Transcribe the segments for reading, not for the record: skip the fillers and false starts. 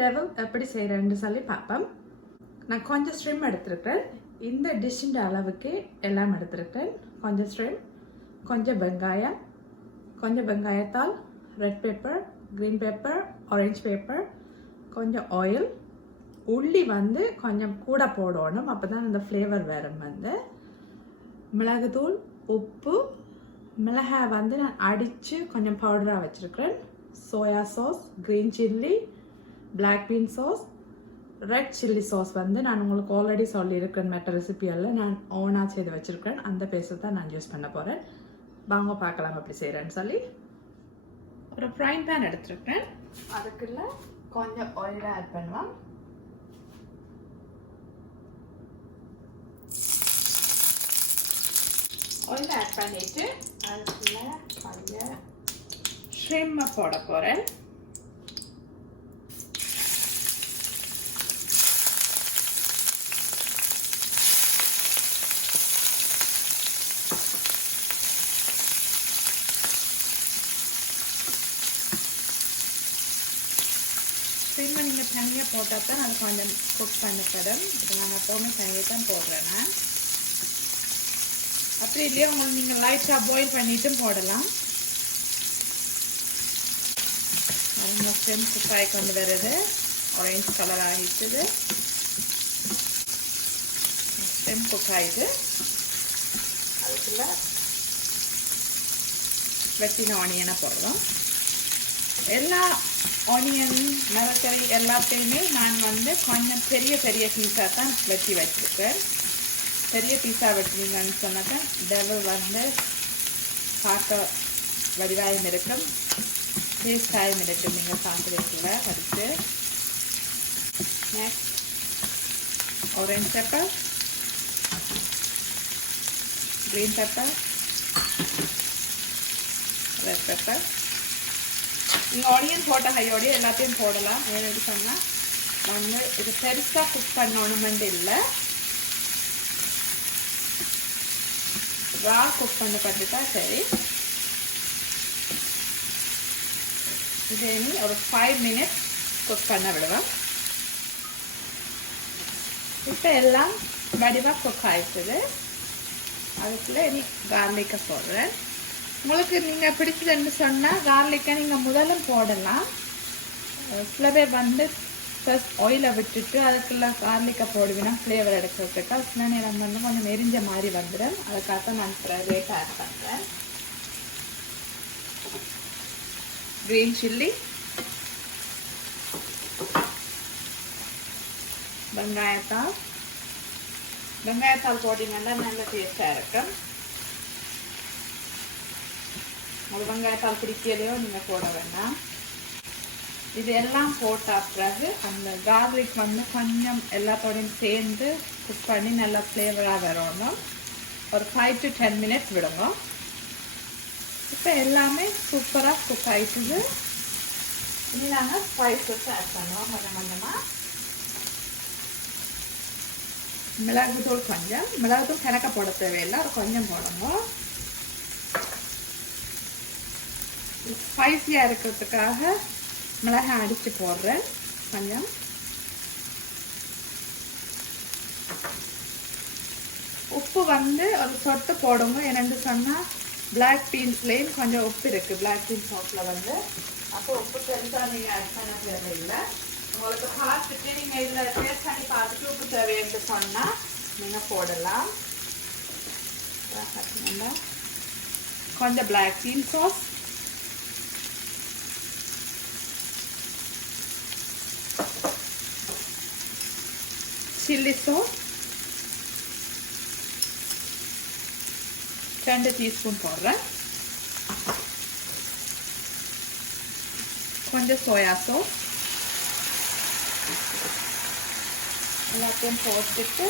டெவல் எப்படி செய்கிறேன்னு சொல்லி பார்ப்போம். நான் கொஞ்சம் ஸ்ட்ரிம் எடுத்திருக்கேன். இந்த டிஷ்ஷின் அளவுக்கு எல்லாம் எடுத்திருக்கேன். கொஞ்சம் ஸ்ட்ரிம், கொஞ்சம் வெங்காயம், கொஞ்சம் வெங்காயத்தால், red pepper, green pepper, orange pepper, கொஞ்சம் ஆயில், உள்ளி வந்து கொஞ்சம் கூட போடணும், அப்போ தான் அந்த ஃப்ளேவர் வரும். வந்து மிளகுத்தூள், உப்பு, மிளகாய் வந்து நான் அடித்து கொஞ்சம் பவுடராக வச்சுருக்கிறேன், soya sauce, green chilli, black bean sauce, red chilli sauce வந்து நான் உங்களுக்கு ஆல்ரெடி சொல்லியிருக்கேன். மற்ற ரெசிபியெல்லாம் நான் ஓனாக செய்து வச்சுருக்கேன். அந்த பேஸ்ட் தான் நான் யூஸ் பண்ண போகிறேன். வாங்க பார்க்கலாம் எப்படி செய்கிறேன்னு சொல்லி. ஒரு ஃப்ரைங் பேன் எடுத்துருக்கேன். அதுக்குள்ள கொஞ்சம் ஆயிலாக ஆட் பண்ணுவேன். ஆயில் ஆட் பண்ணிட்டு அதுக்குள்ள கொஞ்சம் ஷ்ரிம்மை போட போகிறேன். ஷ்ரிம்மை நீங்கள் தனியாக போட்டால் தான் அது கொஞ்சம் குக் பண்ணப்படும். நான் எப்போவுமே தனியாக தான் போடுறேன். நான் அப்படி இல்லையா உங்களுக்கு நீங்கள் லைட்டாக பாயில் பண்ணிட்டும் போடலாம். அது ஸ்டெம் குக்காய் கொண்டு வருது, ஆரஞ்சு கலர் ஆகிடுது, ஸ்டெம் குக் ஆகிடுது. அதுக்குள்ள வெட்டின ஆனியனை போடுறோம். எல்லா ஆனியன் மிளகறி எல்லாத்தையுமே நான் வந்து கொஞ்சம் பெரிய பெரிய பீஸாக தான் வெட்டி வச்சுருக்கேன். பெரிய பீஸாக வெட்டினீங்கன்னு சொன்னாக்கா டெவல் வந்து பார்க்க வடிவாயும் இருக்கும், டேஸ்டாயும் இருக்கும். நீங்கள் சாப்பிட்றதுக்குள்ள அடுத்து next orange pepper, green pepper, red pepper. நீங்கள் ஆனியன் போட்ட கையோடைய எல்லாத்தையும் போடலாம். ஏன்னு சொன்னால் வந்து இது பெருசாக குக் பண்ணணுமெண்டு இல்லை, ரா குக் பண்ண கட்டுட்டா சரி. இதை இனி ஒரு 5 minutes குக் பண்ண விடுவேன். இப்போ எல்லாம் வடிவாக குக் ஆயிடுச்சுது. அதுக்குள்ளே இனி கார்லிக்கை போடுறேன். உங்களுக்கு நீங்கள் பிடிச்சதுன்னு சொன்னால் கார்லிக்கை நீங்கள் முதல்ல போடலாம். சில பேர் வந்து ஃபர்ஸ்ட் ஆயிலை விட்டுட்டு அதுக்குள்ள கார்லிக்கை போடுவினா ஃப்ளேவர் எடுக்கிறதுக்கு சில நேரம் வந்து கொஞ்சம் எரிஞ்ச மாதிரி வந்துடும். அதுக்காக நான் ரேட் ஆட் பண்ணுறேன். க்ரீன் சில்லி, வெங்காயத்தால் போட்டிங்கன்னா நல்ல டேஸ்டாக இருக்கும். ஒரு வெங்காயத்தால் பிடிக்கலையோ நீங்கள் போட வேண்டாம். இது எல்லாம் போட்ட பிறகு அந்த கார்லிக் வந்து கொஞ்சம் எல்லாத்தோடையும் சேர்ந்து குக் பண்ணி நல்லா ஃப்ளேவராக வரணும். ஒரு 5 to 10 minutes விடுங்க. இப்போ எல்லாமே சூப்பராக குக் ஆகிட்டுது. இனி நாங்கள் ஸ்பைசஸ் ஆட் பண்ணுவோம். கொஞ்சமாக மிளகுத்தூள், கொஞ்சம் மிளகுத்தூள் கணக்க போட தேவையில்லை, ஒரு கொஞ்சம் போடுங்க. ஸ்பைஸியாக இருக்கிறதுக்காக மிளகாய் அடித்து போடுறேன். கொஞ்சம் உப்பு வந்து ஒரு சொட்டு போடுங்க. என்னென்னு சொன்னால் பிளாக் பீன்ஸ்லேயும் கொஞ்சம் உப்பு இருக்குது, பிளாக் பீன்ஸ் சாஸில் வந்து. அப்போ உப்பு பெருசாக நீங்கள் ஆட் பண்ண தேவையில்லை. உங்களுக்கு பார்த்துட்டு நீங்கள் இதில் டேஸ்ட் பண்ணி பார்த்துட்டு உப்பு தேவைன்னு சொன்னால் நீங்கள் போடலாம். கொஞ்சம் black bean sauce, chilli sauce 2 teaspoon போடுறேன். கொஞ்சம் சோயா சாஸ் எல்லாத்தையும் போட்டுட்டு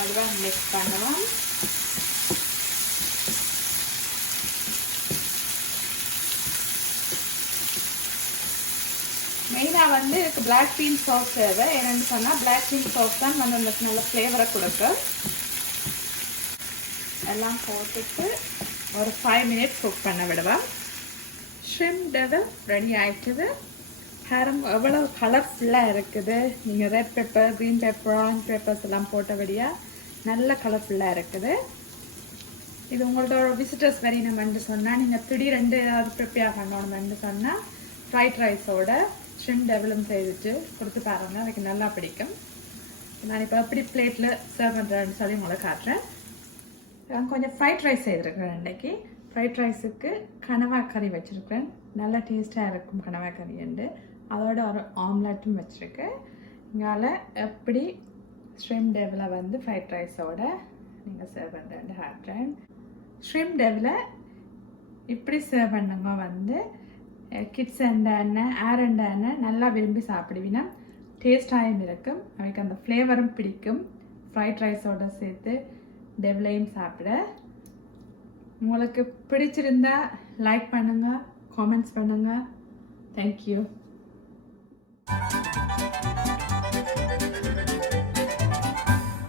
நல்லா மிக்ஸ் பண்ணுவோம். மெயினாக வந்து இதுக்கு பிளாக் பீன் சாஸ் தேவை. என்னென்னு சொன்னால் பிளாக் பீன் சாஸ் தான் வந்து அந்த நல்ல ஃப்ளேவரை கொடுக்கும். எல்லாம் போட்டுட்டு ஒரு 5 minutes குக் பண்ண விடுவேன். ஷ்ரிம்ப் டெவல் ரெடி ஆயிடுச்சுது. பாருங்க எவ்வளோ கலர்ஃபுல்லாக இருக்குது. நீங்கள் red pepper, green pepper, orange peppers எல்லாம் போட்டபடியாக நல்ல கலர்ஃபுல்லாக இருக்குது. இது உங்களோட விசிட்டர்ஸ் வரணுமென்று சொன்னால் நீங்கள் திடீரெண்டு ஏதாவது ப்ரிப்பேர் பண்ணணுமென்று சொன்னால் ஃப்ரைட் ரைஸோட ஷ்ரிம்ப் டெவலும் செய்துட்டு கொடுத்து பாருங்கள். அதுக்கு நல்லா பிடிக்கும். நான் இப்போ எப்படி பிளேட்டில் சர்வ் பண்ணுறேன்னு சொல்லி உங்களை காட்டுறேன். நான் கொஞ்சம் ஃப்ரைட் ரைஸ் செய்திருக்கிறேன் இன்றைக்கி. ஃப்ரைட் ரைஸுக்கு கனவா கறி வச்சுருக்கேன். நல்லா டேஸ்ட்டாக இருக்கும் கனவா கறி உண்டு. அதோட ஒரு ஆம்லெட்டும் வச்சுருக்கேன். இங்கால எப்படி ஷ்ரிம்ப் டெவலை வந்து ஃப்ரைட் ரைஸோட நீங்கள் சர்வ் பண்ணுறேன்னு காட்டுறேன். ஷ்ரிம்ப் டெவலை இப்படி சர்வ் பண்ணுங்க வந்து கிட்ஸ் என்ன ஆரண்ட என்ன நல்லா விரும்பி சாப்பிடுவீங்கன்னா டேஸ்டாகவும் இருக்கும். அவருக்கு அந்த ஃப்ளேவரும் பிடிக்கும். ஃப்ரைட் ரைஸோடு சேர்த்து டெவலையும் சாப்பிட. உங்களுக்கு பிடிச்சிருந்தா லைக் பண்ணுங்கள், காமெண்ட்ஸ் பண்ணுங்கள். தேங்க்யூ.